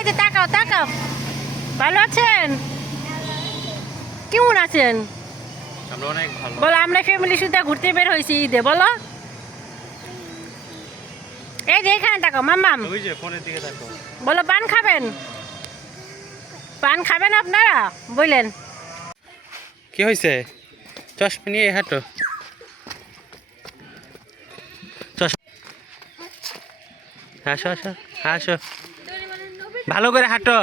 এই যে তাকাও তাকাও, ভালো আছেন? কেমন আছেন? আমরা অনেক ভালো। বলো, আমরা ফ্যামিলি সুদ্ধা ঘুরতে বের হয়েছি ঈদে, বলো। এই যে এখানে তাকাও মাম্মাম, ওই যে ফোনের দিকে তাকাও। বলো পান খাবেন? পান খাবেন আপনারা? বললেন কি হয়েছে? চশমা নিয়ে হাঁটো। আসো আসো আসো, ভালো করে হাঁটো।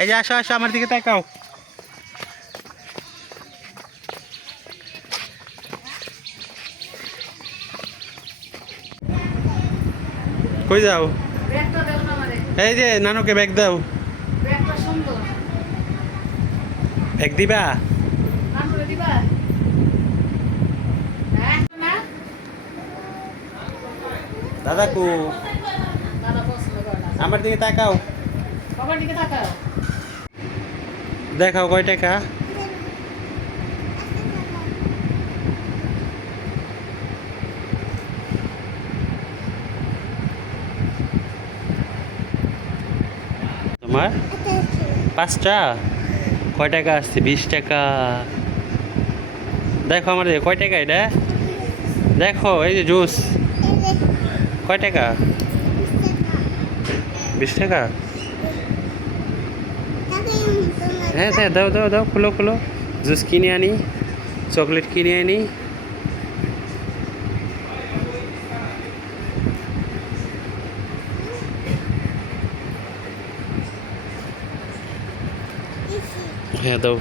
এই যে আসো আসো, আমার দিকে তাকাও। কই যাও? এই যে নানুকে ব্যাগ দাও। ব্যাগ দিবা? দাদা কু, আমার দিকে তাকাও। দেখাও কয় টাকা। তোমার 5টা? কয় টাকা আসছে? 20 টাকা। দেখো আমার দিকে কয় টাকা এটা, দেখো এই যে জুস কয় টাকা? 20 টাকা। হ্যাঁ হ্যাঁ, দাও দাও দাও, খুলো খুলো। জুস কিনে আনি, চকলেট কিনে আনি। হ্যাঁ দাও।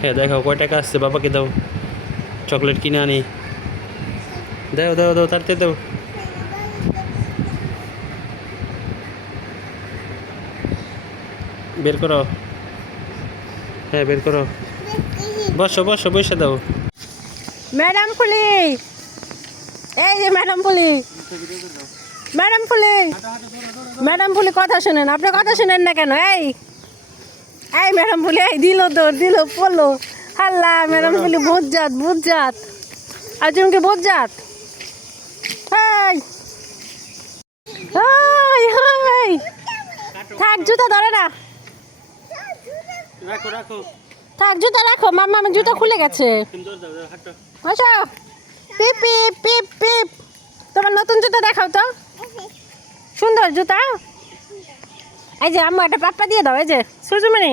হ্যাঁ দেখো কয় টাকা আসছে, বাবাকে দাও, চকলেট কিনে আনি। দাও দাও দাও, তাড়াতাড়ি দাও। বের করো। হ্যাঁ বের করো। বসো বসো, বসে দাও। ম্যাডাম ফুলি, এই যে ম্যাডাম ফুলি, ম্যাডাম ফুলি, ম্যাডাম ফুলি কথা শোনেন, আপনি কথা শোনেন না কেন? এই এই ম্যাডাম ফুলি, এই দিল তো দিল, পড়লো। আল্লাহ, ম্যাডাম ফুলি বজ্জাত বজ্জাত, আর তুমি বজ্জাত। এই এই, এই, থাক জুতা ধরে না, রাখো রাখো। থাক জুতা রাখো, মাম্মা আমার জুতা খুলে গেছে। আসো, পিপ পিপ পিপ পিপ, তোমার নতুন জুতা দেখাও তো, সুন্দর জুতা। এই যে আম্মু একটা পাপ্পা দিয়ে দাও, এই যে সুজুমণি।